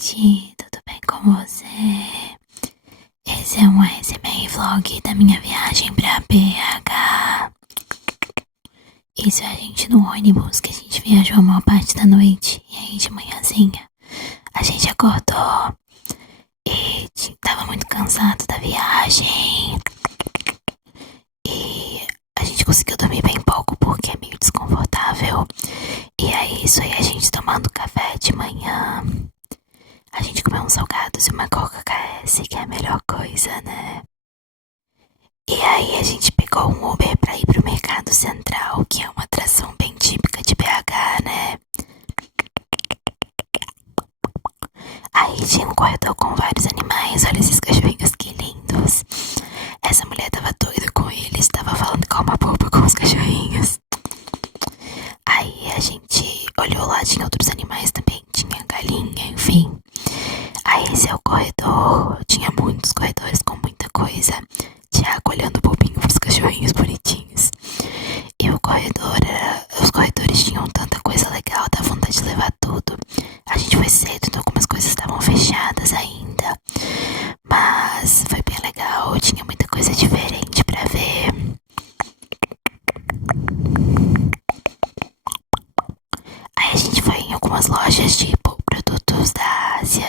gente, tudo bem com você? Esse é um ASMR vlog da minha viagem pra BH. Isso é a gente no ônibus, que a gente viajou a maior parte da noite. E aí de manhãzinha a gente acordou e tava muito cansado da viagem. E a gente conseguiu dormir bem pouco porque é meio desconfortável. E aí isso aí, a gente tomando café de manhã. A gente comeu uns salgados e uma Coca KS, que é a melhor coisa, né? E aí a gente pegou um Uber pra ir pro Mercado Central, que é uma atração bem típica de BH, né? Aí tinha um corredor com vários animais, olha esses cachorrinhos que lindos. Essa mulher tava doida com eles, tava falando calma boba com os cachorrinhos. Aí a gente olhou lá, tinha outros animais também, tinha galinha, enfim. Aí esse é o corredor, tinha muitos corredores com muita coisa. Tiago olhando bobinho pros cachorrinhos bonitinhos. E o corredor os corredores tinham tanta coisa legal, dá vontade de levar tudo. A gente foi cedo, então algumas coisas estavam fechadas ainda. Mas foi bem legal, tinha muita coisa diferente pra ver. Aí a gente foi em algumas lojas, tipo, produtos da Ásia.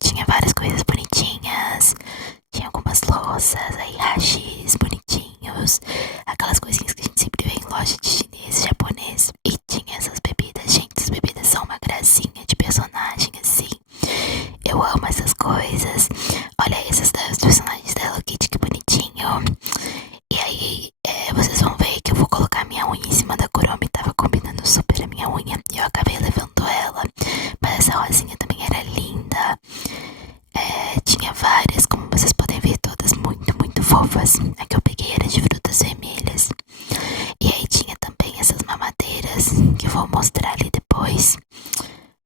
Tinha várias coisas bonitinhas. Tinha algumas louças, aí hashis bonitinhos. Aquelas coisinhas que a gente sempre vê em loja de chinês, japonês. E tinha essas bebidas, gente. Essas bebidas são uma gracinha de personagem, assim. Eu amo essas coisas. Olha essas dos personagens da Hello Kitty, que bonitinho. E aí, vocês vão ver que eu vou colocar minha unha em cima da Kuromi. Tava combinando super a minha unha. E eu acabei levando ela. Mas essa rosinha também era linda. Tinha várias, como vocês podem ver, todas muito, muito fofas. A que eu peguei era de frutas vermelhas. E aí tinha também essas mamadeiras, que eu vou mostrar ali depois.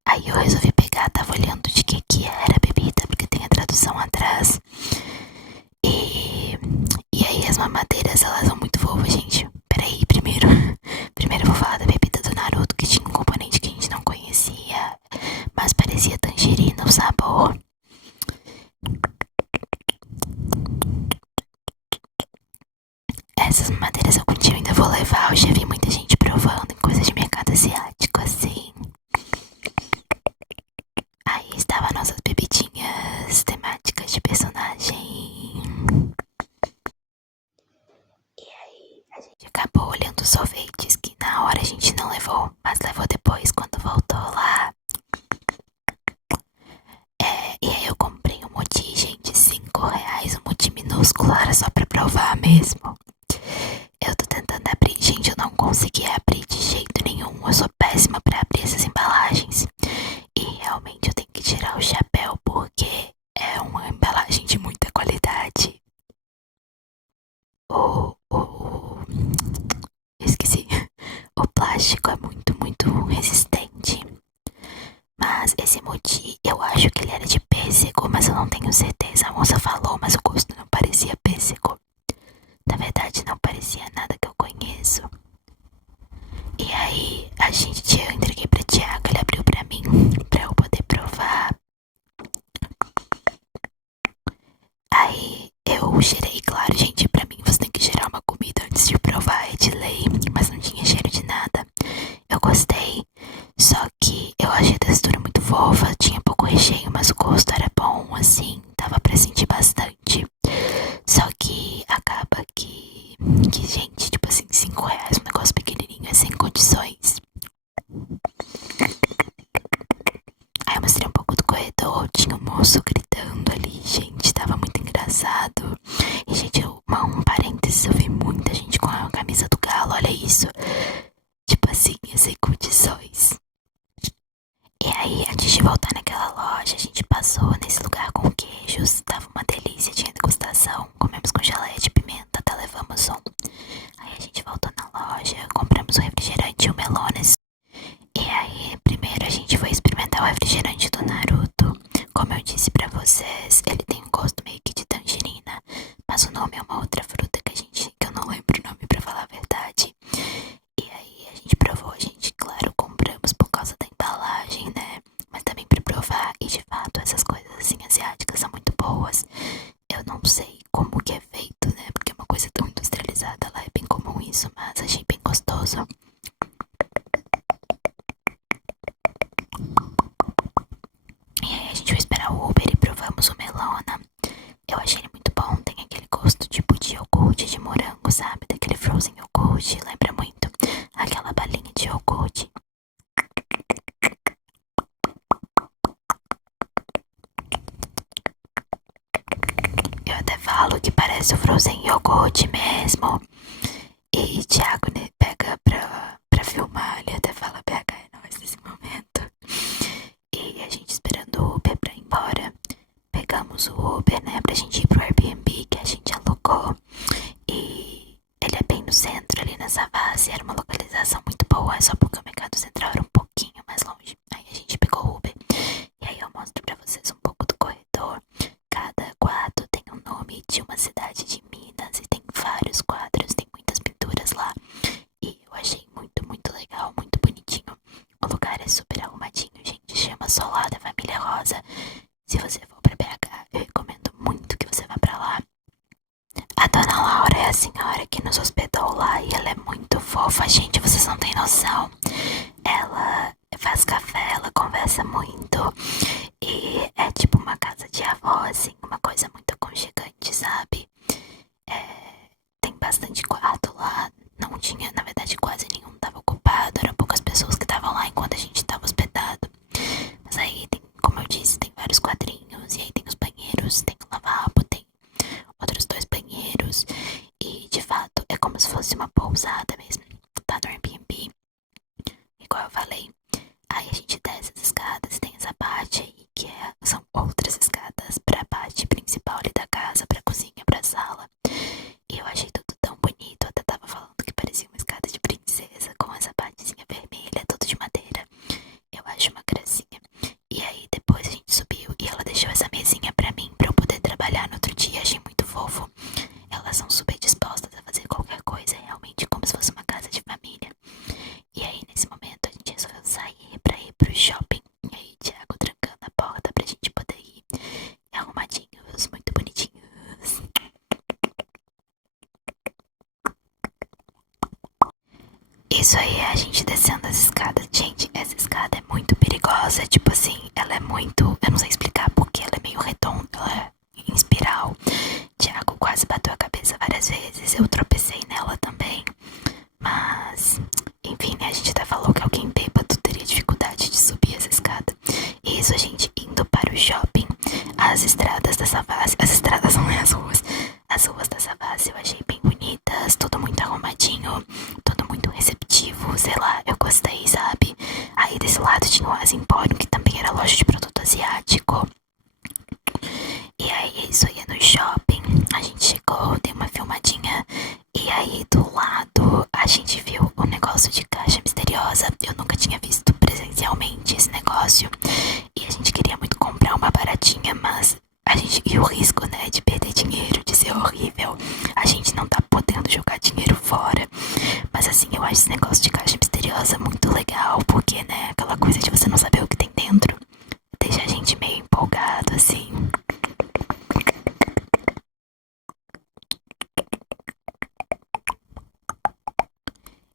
Aí eu resolvi pegar, tava olhando de que era a bebida, porque tem a tradução atrás. E aí as mamadeiras, elas são muito fofas, gente. Peraí, primeiro eu vou falar da bebida do Naruto, que tinha um componente que a gente não conhecia, mas parecia tangerina o sabor. Essas mamadeiras algum dia eu ainda vou levar. Eu já vi muita gente provando em coisas de mercado asiático, assim. Aí estavam nossas bebidinhas temáticas de personagem. E aí a gente acabou olhando os sorvetes, que na hora a gente não levou, mas levou depois quando voltou lá. E aí eu comprei um moti, gente, R$ 5, um moti minúsculo, era só pra provar mesmo. Eu tô tentando abrir, gente, eu não consegui abrir de jeito nenhum. Eu sou péssima pra abrir essas embalagens. E realmente eu tenho que tirar o chapéu porque é uma embalagem de muita qualidade. Esqueci. O plástico é muito, muito resistente. Mas esse moti, eu acho que ele era de pêssego, mas eu não tenho certeza. A moça falou, mas o gosto não parecia pêssego. Na verdade, não parecia nada que eu conheço. E aí, eu entreguei pra Tiago, ele abriu pra mim, pra eu poder provar. Aí, eu cheirei, claro, gente, pra mim você tem que cheirar uma comida antes de provar, é de lei. Mas não tinha cheiro de nada. Eu gostei, só que eu achei a textura muito fofa, tinha pouco recheio, mas o gosto era bom, assim, dava pra sentir bastante. Só que acaba que gente, tipo assim, R$ 5, um negócio pequenininho, é sem condições. Aí eu mostrei um pouco do corredor, tinha um moço gritando ali, gente, tava muito engraçado. E, gente, um parênteses, eu vi muita gente com a camisa do Galo, olha isso. Tipo assim, é sem condições. E aí, antes de voltar naquela loja, a gente passou nesse lugar com queijos. Tava uma delícia, tinha degustação. Comemos com geleia de pimenta, até levamos um. Aí a gente voltou na loja, compramos um refrigerante e um melones. E aí, primeiro a gente foi experimentar o refrigerante do Naruto. Como eu disse pra vocês, ele tem um gosto meio que de tangerina. Mas o nome é uma outra fruta que eu não lembro o nome, pra falar a verdade. E aí a gente provou, a gente, claro, compramos por causa da embalagem, né? Mas também pra provar, e de fato sabe? Daquele frozen iogurte, lembra muito aquela balinha de iogurte. Eu até falo que parece o frozen iogurte mesmo. E Thiago, né, pega pra filmar, ele até fala PH é nóis nesse momento. E a gente esperando o Uber pra ir embora. Pegamos o Uber, né, pra gente ir pro Airbnb que a gente alugou. E ele é bem no centro, ali na Savassi. Era uma localização muito boa, só porque o Mercado Central era um pouquinho mais longe. Aí a gente pegou o Uber. E aí eu mostro pra vocês um pouco do corredor. Cada quarto tem um nome de uma cidade de Minas e tem vários quadros, tem muitas pinturas lá. E eu achei muito, muito legal, muito bonitinho. O lugar é super arrumadinho, gente. Chama Solar da Família Rosa. Se você for pra BH, eu recomendo muito que você vá pra lá. A dona Laura é a senhora que nos hospedou lá e ela é muito fofa, gente. Vocês não têm noção. Ela faz café, ela conversa muito. E é tipo uma casa de avó, assim, uma coisa muito aconchegante, sabe? Tem bastante quarto lá. Não tinha, na verdade, quase nenhum tava ocupado. Eram poucas pessoas que estavam lá enquanto a gente tava hospedado. Mas aí tem, como eu disse, tem vários quadrinhos. E aí tem os banheiros, tem o lavabo, tem outros 2 banheiros. E de fato é como se fosse uma pousada mesmo. Tá no Airbnb, igual eu falei. Aí a gente desce as escadas, tem essa parte aí que são outras escadas pra parte principal ali da casa, pra cozinha, pra sala. E eu achei tudo tão bonito, eu até tava falando que parecia uma escada de princesa, com essa partezinha vermelha, tudo de madeira. Eu acho uma gracinha. E aí depois a gente subiu e ela deixou essa mesinha pra mim, pra eu poder trabalhar no outro dia, achei muito fofo. Elas são super dispostas a fazer qualquer coisa, é realmente como se fosse uma casa de família. E aí nesse momento a gente resolveu sair pra ir pro shopping. E aí Thiago trancando a porta pra gente poder ir. E arrumadinhos, muito bonitinhos. Isso aí é a gente descendo as escadas. Gente, essa escada é muito perigosa. Tipo assim, ela é muito... Eu não sei explicar porque ela é meio redonda, ela é em espiral. Thiago quase bateu a cabeça várias vezes. Eu tropecei nela também. Mas, enfim, né? A gente até falou que alguém bêbado teria dificuldade de subir essa escada. E isso a gente indo para o shopping. As estradas da Savassi... As estradas não é as ruas. As ruas da Savassi eu achei bem bonitas. Tudo muito arrumadinho. Tudo muito receptivo. Sei lá, eu gostei, sabe? Aí desse lado tinha o Asa Empório, que também era loja de produto asiático. E aí isso ia no shopping. A gente chegou, deu uma filmadinha. E aí do lado a gente viu o negócio de caixa misteriosa. Eu nunca tinha visto presencialmente esse negócio. E a gente queria muito comprar uma baratinha, mas a gente... E o risco, né, de perder dinheiro, de ser horrível. A gente não tá podendo jogar dinheiro fora. Mas assim, eu acho esse negócio de caixa misteriosa muito legal. Porque, né, aquela coisa de você não saber o que tem dentro deixa a gente meio empolgado, assim.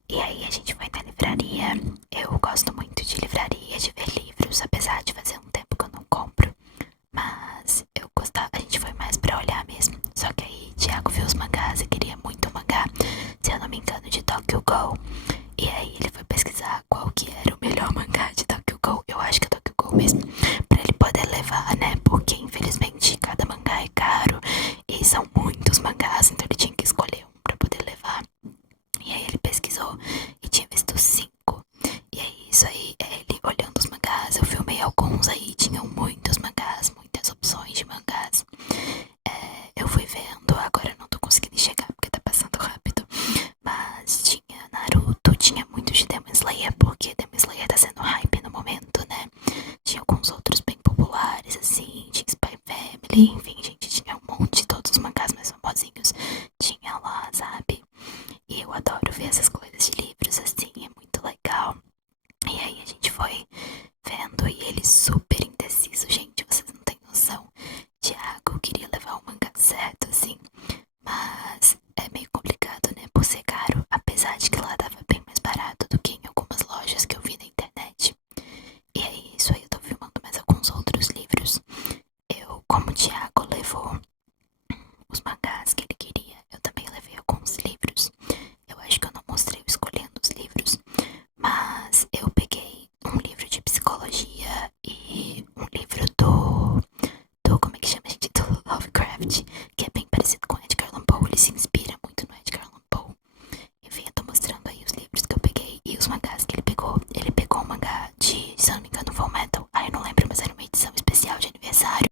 E aí a gente foi na livraria. Eu gosto muito de livraria, de ver livros, apesar de fazer um tempo que eu não compro. Mas eu gostava, a gente foi mais pra olhar mesmo. Só que aí Thiago viu os mangás e queria muito mangá, se eu não me engano, de Tokyo Ghoul. E aí ele foi pesquisar qual que era o melhor mangá de Tokyo Ghoul. Eu acho que é Tokyo Ghoul mesmo, pra ele poder levar, né? Porque infelizmente cada mangá é caro e são muitos mangás, então ele tinha que escolher um pra poder levar. E aí ele pesquisou e tinha visto 5. E aí isso aí, ele olhando os mangás, eu filmei alguns aí, tinham muitos mangás, muitas opções de mangás. Eu fui vendo, agora eu não tô conseguindo enxergar porque tá passando rápido. Mas tinha Naruto, tinha muito de Demon Slayer, porque Demon Slayer tá sendo hype no momento, né? Tinha alguns outros bem populares, assim, tinha Spy Family, enfim, gente, tinha um monte de todos os mangás mais famosinhos. Tinha lá, sabe? E eu adoro ver essas coisas de livros, assim, é muito legal. E aí a gente foi vendo e ele super indeciso, gente, vocês não têm noção. Thiago queria levar o mangá certo, assim, mas é meio complicado, né, por ser caro. Apesar de que lá tava bem mais barato do que em algumas lojas que eu vi na internet. E aí, isso aí eu tô filmando mais alguns outros livros. Eu, como o Thiago engano, Full Metal. Aí eu não lembro, mas era uma edição especial de aniversário.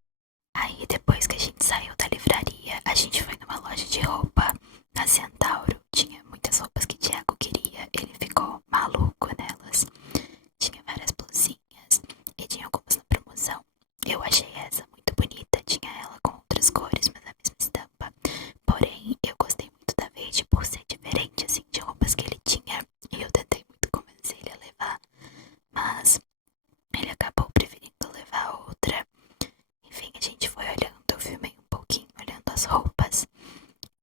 Aí depois que a gente saiu da livraria, a gente foi numa loja de roupa na Centauro. Tinha muitas roupas que Thiago queria, ele ficou maluco nelas. Tinha várias blusinhas e tinha algumas na promoção. Eu achei essa muito bonita, tinha ela com outras cores, mas a mesma estampa. Porém, eu gostei muito da verde por ser diferente, assim, de roupas que ele tinha. E eu tentei muito convencer ele a levar, mas ele acabou preferindo levar outra. Enfim, a gente foi olhando, eu filmei um pouquinho olhando as roupas.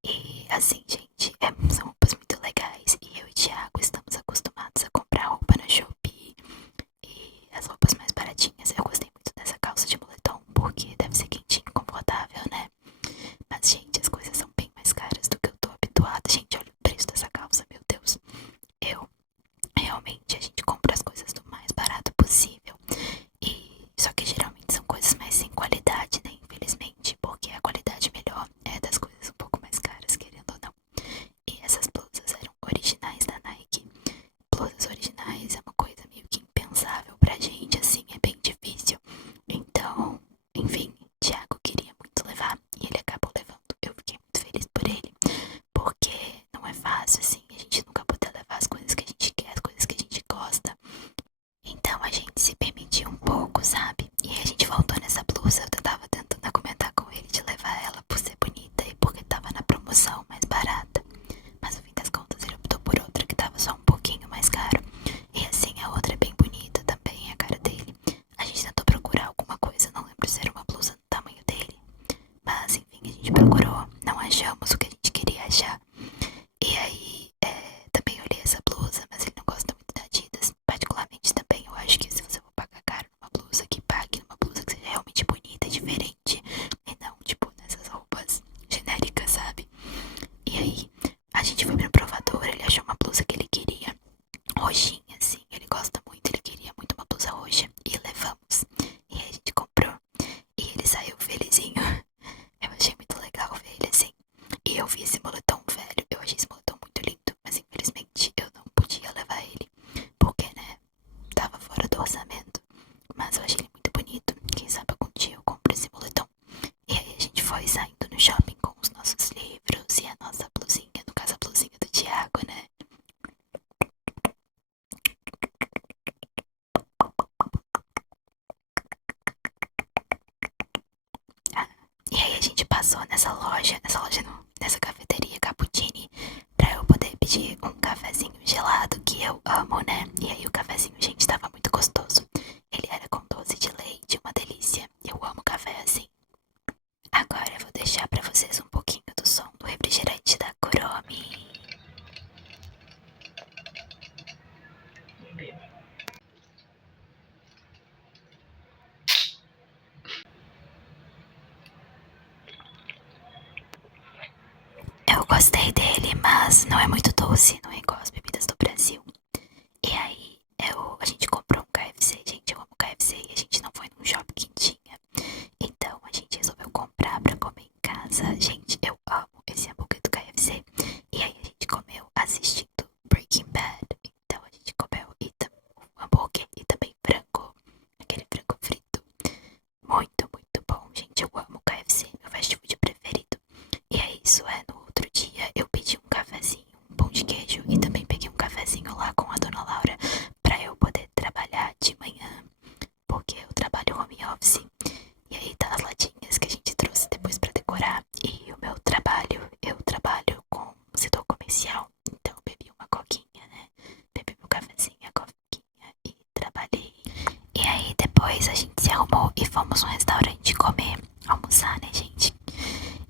E assim, gente, são roupas muito legais. E eu e Thiago estamos acostumados a comprar roupa na Shopee. E as roupas mais baratinhas. Eu gostei muito dessa calça de moletom, porque deve ser quentinho e confortável, né? Mas, gente, as coisas são bem mais caras do que eu tô habituada. Gente, olha o preço dessa calça, meu Deus. Eu, realmente, a gente compra as coisas do mais barato possível. E só que geralmente são coisas mais sem qualidade, né? Infelizmente, porque a qualidade melhor é das coisas um pouco mais caras, querendo ou não. E essas blusas eram originais da Nike. Blusas originais é uma coisa meio que impensável pra gente, assim, é bem difícil. Então, enfim, Thiago queria muito levar e ele acabou levando. Eu fiquei muito feliz por ele, porque não é fácil, assim, a gente nunca poder levar as coisas que a gente quer, as coisas que a gente gosta. Então a gente se permitiu um pouco, sabe? E aí a gente voltou nessa blusa. Eu tava tentando argumentar com ele de levar ela por ser bonita e porque tava na promoção mais barata. Mas no fim das contas ele optou por outra que tava só um pouquinho mais caro. E assim, a outra é bem bonita também, é a cara dele. A gente tentou procurar alguma coisa, não lembro se era uma blusa do tamanho dele. Mas enfim, a gente procurou, não achamos o que a gente queria achar. E aí, também olhei essa blusa, mas ele não gosta muito da Adidas. Particularmente também, eu acho que se você for pagar caro numa blusa, que pague numa blusa que seja realmente bonita e diferente. E não, tipo, nessas roupas genéricas, sabe? E aí, a gente foi pro provador, ele achou uma blusa que ele queria, roxinha, assim. Ele gosta muito, ele queria muito uma blusa roxa. E levamos. E aí a gente comprou. E ele saiu felizinho. Eu achei muito legal ver ele assim. E eu vi esse moletom velho, eu achei esse moletom muito lindo, mas infelizmente eu não podia levar ele, porque, né, tava fora do orçamento. Mas eu achei ele muito bonito, quem sabe algum dia eu compro esse moletom. E aí a gente foi saindo no shopping com os nossos livros e a nossa blusinha, no caso a blusinha do Thiago, né. E aí a gente passou nessa loja não, nessa cafeteria Cappuccini, pra eu poder pedir um cafezinho gelado, que eu amo, né? E aí o cafezinho, gente, tava muito gostoso. Ele era com doce de leite, uma delícia. Eu amo café assim. Agora eu vou deixar pra vocês um pouquinho do som do refrigerante da Kuromi. Eu gostei dele, mas não é muito doce, não é igual as bebidas do Brasil. E aí, a gente comprou um KFC, gente, eu amo KFC e a gente não foi num shopping que tinha. Então a gente resolveu comprar pra comer em casa. Gente, eu amo esse hambúrguer do KFC. E aí a gente comeu assistindo Breaking Bad. Então a gente comeu o hambúrguer e também frango, aquele frango frito. Muito, muito bom, gente, eu amo KFC, meu fast food preferido. E é isso, no outro dia eu pedi um cafezinho, um pão de queijo e também peguei um cafezinho lá com a dona Laura pra eu poder trabalhar de manhã, porque eu trabalho home office. E aí tá as latinhas que a gente trouxe depois pra decorar. E o meu trabalho, eu trabalho com o setor comercial, então eu bebi uma coquinha, né? Bebi meu cafezinho, a coquinha e trabalhei. E aí depois a gente se arrumou e fomos num restaurante comer, almoçar, né, gente?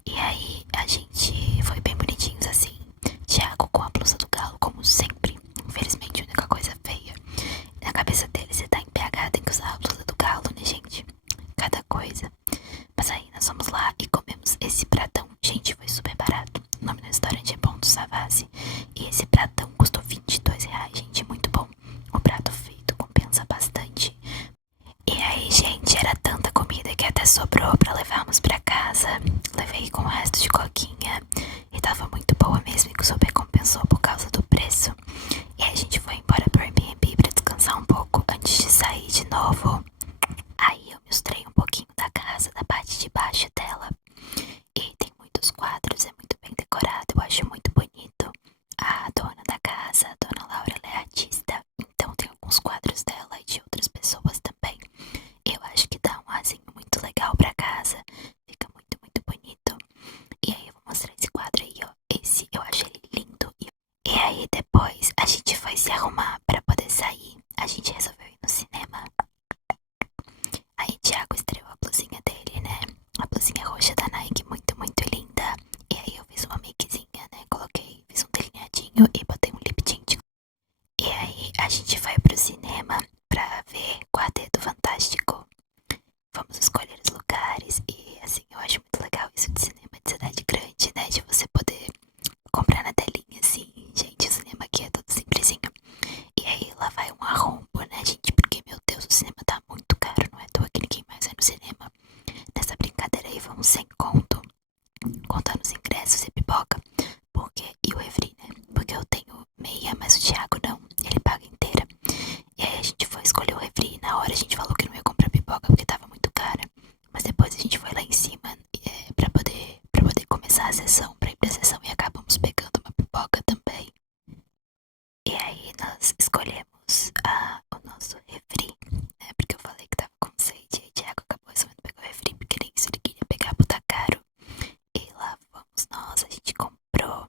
E aí a gente foi bem bonitinhos assim. Thiago com a blusa do galo, como sempre. Infelizmente, a única coisa feia. Na cabeça dele, você tá em PH, tem que usar a blusa do galo, né, gente? Cada coisa. Mas aí nós fomos lá e comemos esse pratão. Gente, foi super barato. O nome do restaurante é Ponto Savassi. E esse pratão custou R$ 22, gente, muito bom. O prato feito compensa bastante. E aí, gente, era tanta comida que até sobrou pra levarmos pra casa. Levei com o resto de coquinha e tava muito boa mesmo e super compensou por causa do preço. E aí a gente foi embora pro Airbnb pra descansar um pouco antes de sair de novo. novo. Aí eu mostrei um pouquinho da casa, da parte de baixo dela. E tem muitos quadros, é muito bem decorado, eu acho muito bonito. A dona da casa, a dona Laura, ela é artista, então tem alguns quadros dela e de outras pessoas também. Eu acho que dá um arzinho muito legal pra casa, fica muito, muito bonito. E aí eu vou mostrar esse quadro aí, ó. Esse eu acho ele lindo. E aí depois a gente foi se arrumar pra poder sair. A gente resolveu ir no cinema. Aí Thiago estreou a blusinha dele, né? A blusinha roxa da Nike, muito, muito linda. E aí eu fiz uma makezinha, né? Coloquei, fiz um delineadinho e botei um lip tint. E aí a gente foi pro cinema pra ver Quarteto Fantástico. Vamos escolher os lugares e assim, eu acho muito legal isso de cinema de cidade grande, né? De você poder comprar na telinha, assim. Gente, o cinema aqui é todo simplesinho. E aí lá vai um arrombo, né, gente? Porque, meu Deus, o cinema tá muito caro, não é à toa que ninguém mais vai no cinema. Nessa brincadeira aí, vamos sem conto. Contando os ingressos e pipoca. Porque, e o refri, né? Porque eu tenho meia, mas o Thiago não. Ele paga inteira. E aí a gente foi escolher o refri. Na hora a gente falou que não ia comprar pipoca porque tava muito cara. Mas depois a gente foi lá em cima pra poder começar a sessão, pra ir pra sessão. E acabamos pegando uma pipoca também. E aí nós escolhemos o nosso refri, né? Porque eu falei que tava com sede. E aí o Thiago acabou resolvendo pegar o refri, porque nem isso ele queria pegar por tá caro. E lá vamos nós, a gente comprou,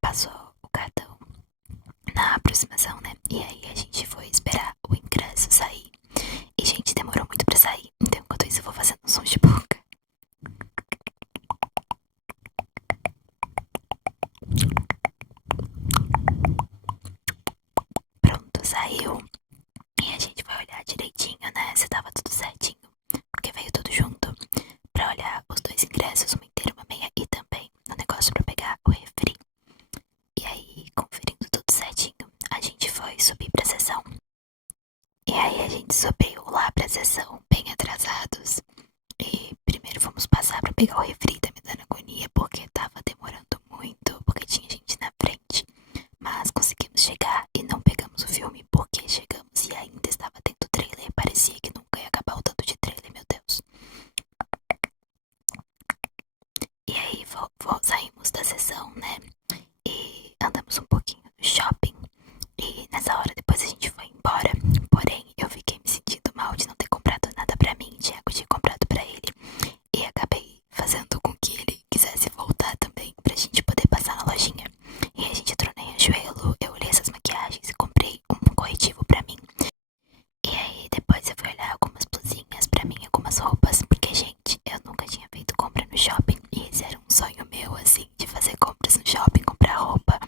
passou o cartão na aproximação, né? E aí a gente foi esperar o ingresso sair. E, gente, demorou muito pra sair. Então, enquanto isso, eu vou fazendo um som de boca. Pronto, saiu. E a gente vai olhar direitinho, né? Se tava tudo certinho. Porque veio tudo junto. Pra olhar os dois ingressos, uma inteira, uma meia. E também o negócio pra pegar o refri. E aí, conferindo tudo certinho, a gente foi subir pra sessão. E aí a gente subiu lá pra sessão, bem atrasados. E primeiro fomos passar pra pegar o refri, tá me dando agonia, porque tava demorando muito, porque tinha gente na frente. Mas conseguimos chegar e não pegamos o filme, porque chegamos e ainda estava tendo trailer. Parecia que nunca ia acabar o tanto de trailer, meu Deus. E aí saímos da sessão, né? E andamos um pouquinho no shopping. E nessa hora depois a gente foi embora. Porém, eu fiquei me sentindo mal de não ter comprado nada pra mim. Thiago tinha comprado pra ele. E acabei fazendo com que ele quisesse voltar também pra gente poder passar na lojinha. E a gente entrou na Riachuelo. Eu olhei essas maquiagens e comprei um corretivo pra mim. E aí depois eu fui olhar algumas blusinhas pra mim, algumas roupas. Porque, gente, eu nunca tinha feito compra no shopping. E esse era um sonho meu, assim, de fazer compras no shopping, comprar roupa.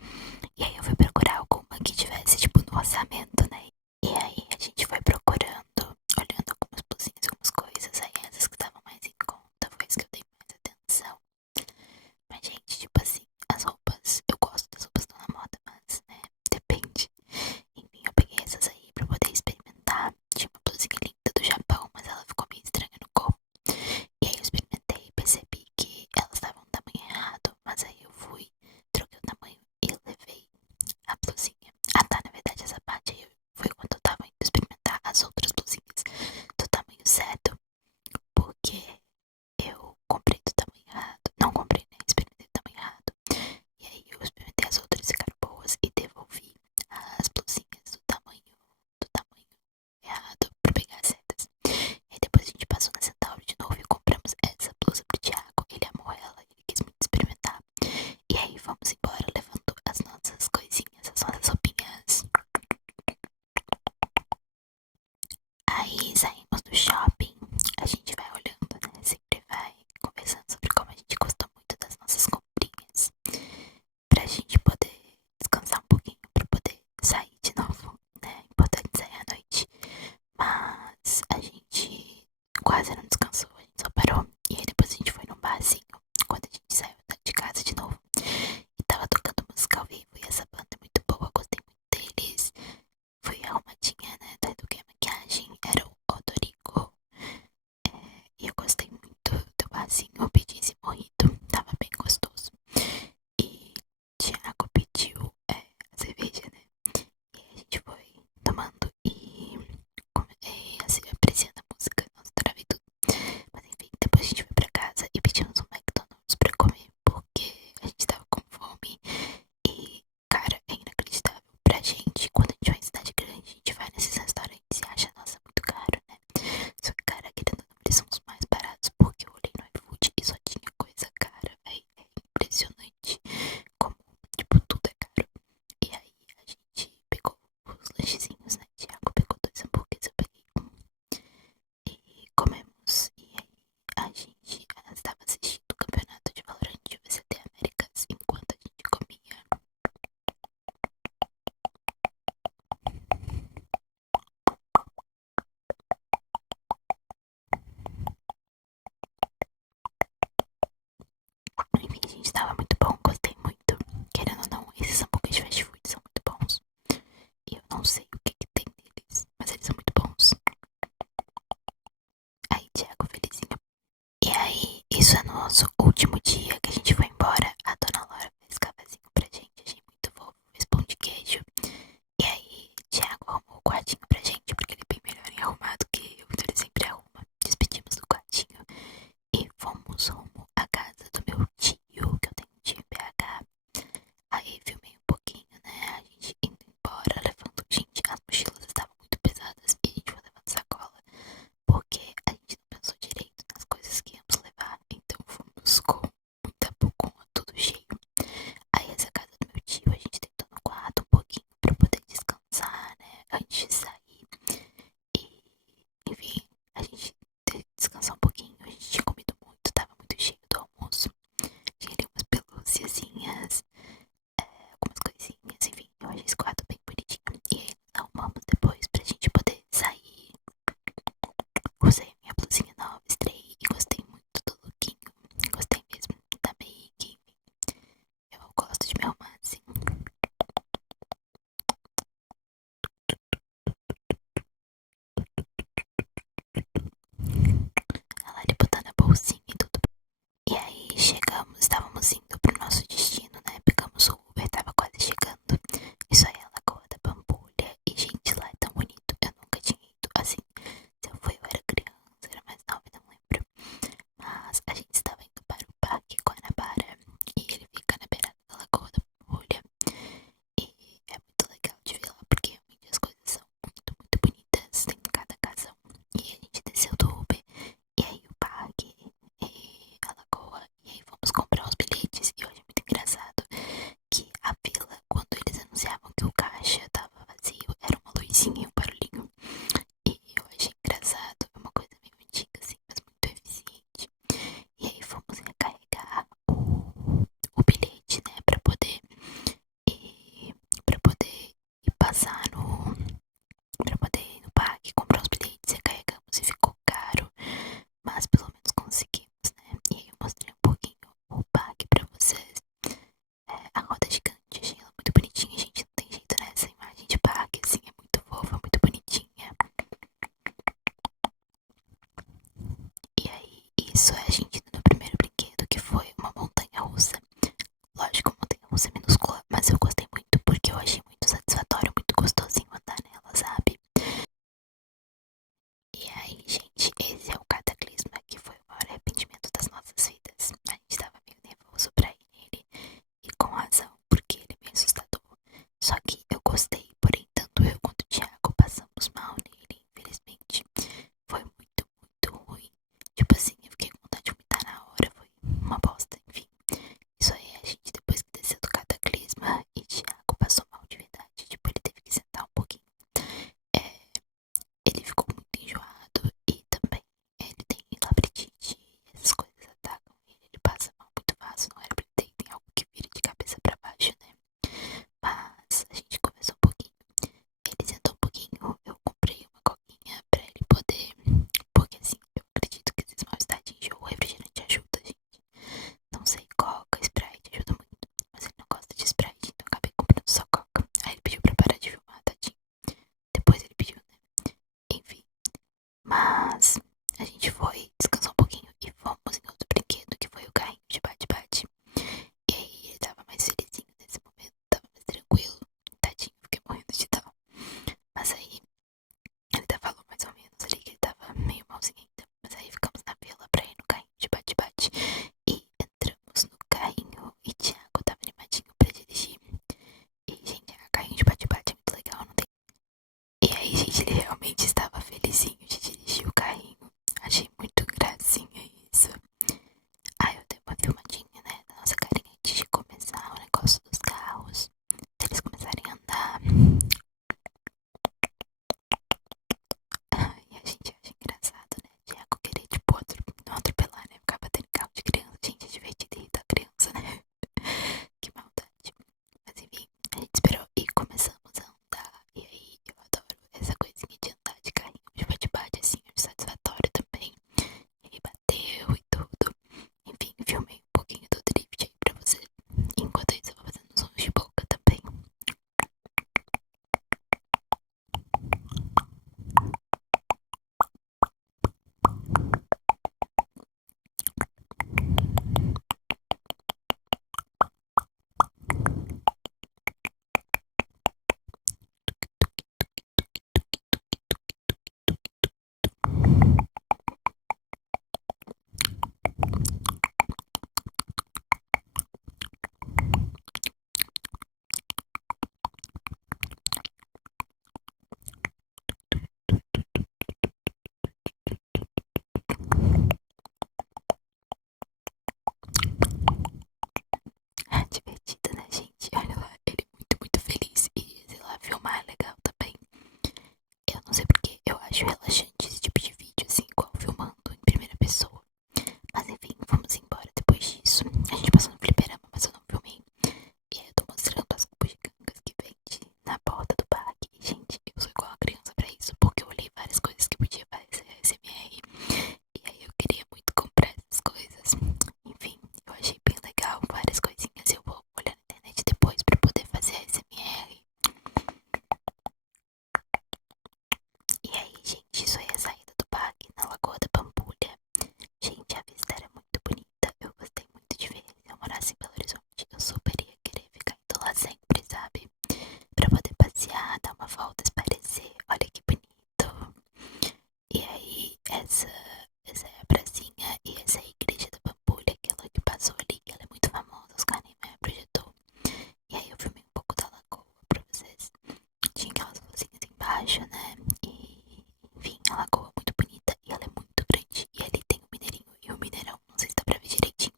E aí eu fui procurar alguma que tivesse, tipo, no orçamento, né? E aí a gente foi procurando, olhando algumas blusinhas, algumas coisas. Aí essas que estavam mais em conta foi as que eu dei mais atenção. Mas, gente, tipo assim, as roupas, eu gosto das roupas que estão na moda, mas, né, depende. Enfim, eu peguei essas aí pra poder experimentar. Tinha uma blusinha linda do Japão, mas ela ficou meio estranha no corpo. E aí eu experimentei e percebi que elas estavam no tamanho errado. Mas aí eu fui, troquei o tamanho e levei a blusinha. Ah, tá, na verdade essa parte aí foi quando eu tava indo experimentar as outras blusinhas do tamanho certo. Porque eu comprei do tamanho errado. Não comprei, né? Experimentei do tamanho errado. E aí eu experimentei as outras, ficaram boas. E devolvi as blusinhas do tamanho errado pra pegar as setas. E aí depois a gente passou na Centauro de novo e compramos essa blusa pro Thiago. Ele amou ela, ele quis muito experimentar. E aí fomos embora levando as nossas coisinhas, as nossas roupinhas. Aí saímos do shopping, a gente vai olhando, né? Sempre vai conversando sobre como a gente gostou muito das nossas comprinhas. Pra gente poder descansar um pouquinho, pra poder sair de novo, né? Importante sair à noite. Mas a gente quase não descansou, a gente só parou. E aí depois a gente foi num barzinho, quando a gente saiu de casa de novo. E tava tocando música ao vivo e essa banda é muito boa, gostei muito deles. Fui arrumadinha, né? Até do que a maquiagem era o Odorico. E eu gostei muito do barzinho, eu pedi esse mojito, tava bem gostoso. E Thiago pediu a cerveja, né? E a gente foi tomando e isso é no nosso último dia que a gente foi embora. A dona Laura fez cafezinho pra gente, achei muito fofo, fez pão de queijo. E aí, Thiago arrumou o quartinho pra gente, porque ele é bem melhor em arrumar do que eu, então ele sempre arruma. Despedimos do quartinho e fomos rumo à casa do meu tio, que eu tenho um tio em BH. Aí filmei um pouquinho, né? A gente indo embora, levando. Gente, as mochilas estavam muito pesadas e a gente foi levando sacola, porque a gente não pensou direito nas coisas que íamos levar. Então fomos com muita pouco, tudo cheio. Aí essa casa do meu tio, a gente deitou no quarto um pouquinho pra poder descansar, né? Antes de sair. E, enfim, a gente teve que descansar um pouquinho. A gente tinha comido muito, tava muito cheio do almoço. Tinha ali umas pelúciazinhas, algumas coisinhas, enfim. Eu achei esse quarto bem bonitinho. E aí nós arrumamos depois pra gente poder sair. Usei a minha blusinha nova, estrei e gostei muito do lookinho. Gostei mesmo da make. Eu gosto de me arrumar assim. Ela ali botando a bolsinha e tudo. E aí chegamos, estávamos indo pro nosso destino, né? Pegamos o Uber, tava quase chegando. Isso aí é a Lagoa da Pampulha. E gente, lá é tão bonito. Eu nunca tinha ido assim. Se eu fui, eu era criança, era mais nova, não lembro. Mas a gente estava indo para o Parque Guanabara. E ele fica na beirada da Lagoa da Pampulha. E é muito legal de ver lá, porque realmente as coisas são muito, muito bonitas. Tem cada casão. E a gente desceu do Uber. E aí o parque, e a lagoa. E aí fomos comprar os bilhetes. E hoje é muito engraçado que a fila, quando eles anunciavam que o caixa tava vazio, era uma luzinha e um barulhinho. E eu achei engraçado. É uma coisa meio antiga assim, mas muito eficiente. E aí fomos recarregar o bilhete, né, pra poder ir passar no, pra poder ir no parque, comprar os bilhetes, recarregamos e ficou caro, mas pelo menos conseguimos, né? E aí eu mostrei um pouquinho o parque pra vocês. A roda gigante, achei ela muito bonitinha, gente, não tem jeito nessa imagem de parque, assim, é muito fofa, muito bonitinha. E aí, isso é a gente indo no primeiro brinquedo, que foi uma montanha-russa. Lógico, uma montanha-russa minúscula, mas eu gostei muito porque eu achei muito satisfatório, muito gostosinho andar nela, sabe? E aí, gente, esse é o Cataclisma, que foi o maior arrependimento das nossas vidas. A gente tava meio nervoso pra ir nele, e com razão, porque ele é meio assustador. Só que eu gostei, porém, tanto eu quanto o Thiago passamos mal nele, infelizmente. Foi muito, muito ruim. Tipo assim, eu fiquei com vontade de vomitar na hora, foi uma bosta, enfim. Isso aí, a gente depois que desceu do Cataclisma e Thiago passou mal de verdade. Tipo, ele teve que sentar um pouquinho. É, ele ficou muito enjoado e também essa é a pracinha e essa é a igreja da Pampulha, aquela que passou ali, que ela é muito famosa, os Niemeyer projetou. E aí eu filmei um pouco da lagoa pra vocês. Tinha aquelas luzinhas embaixo, né? E enfim, a lagoa é muito bonita e ela é muito grande. E ali tem o Mineirinho e o Mineirão, não sei se dá pra ver direitinho.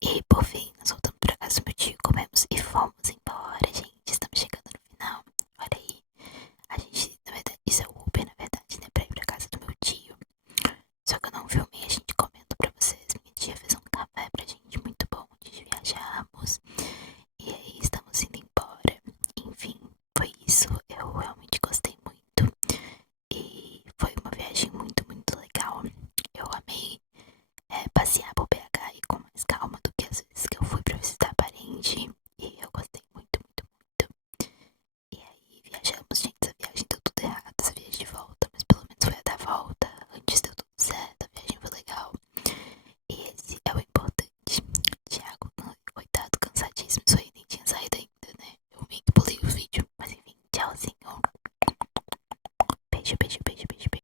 E por fim, nós voltamos pra casa do meu tio, comemos e fomos embora, gente. Estamos chegando no final. Olha aí. A gente, na verdade, isso é o Uber, na verdade, né? Pra ir pra casa do meu tio. Só que eu não filmei a gente comendo pra vocês. Minha tia fez um café pra gente muito bom antes de viajarmos. E aí estamos indo embora. Enfim, foi isso. Eu realmente gostei muito. E foi uma viagem muito, muito legal. Eu amei passear por BH e com mais calma do que as vezes que eu fui pra visitar parente. E eu gostei muito, muito, muito. E aí viajamos, gente. Essa viagem deu tudo errado, essa viagem de volta. Mas pelo menos foi a da volta.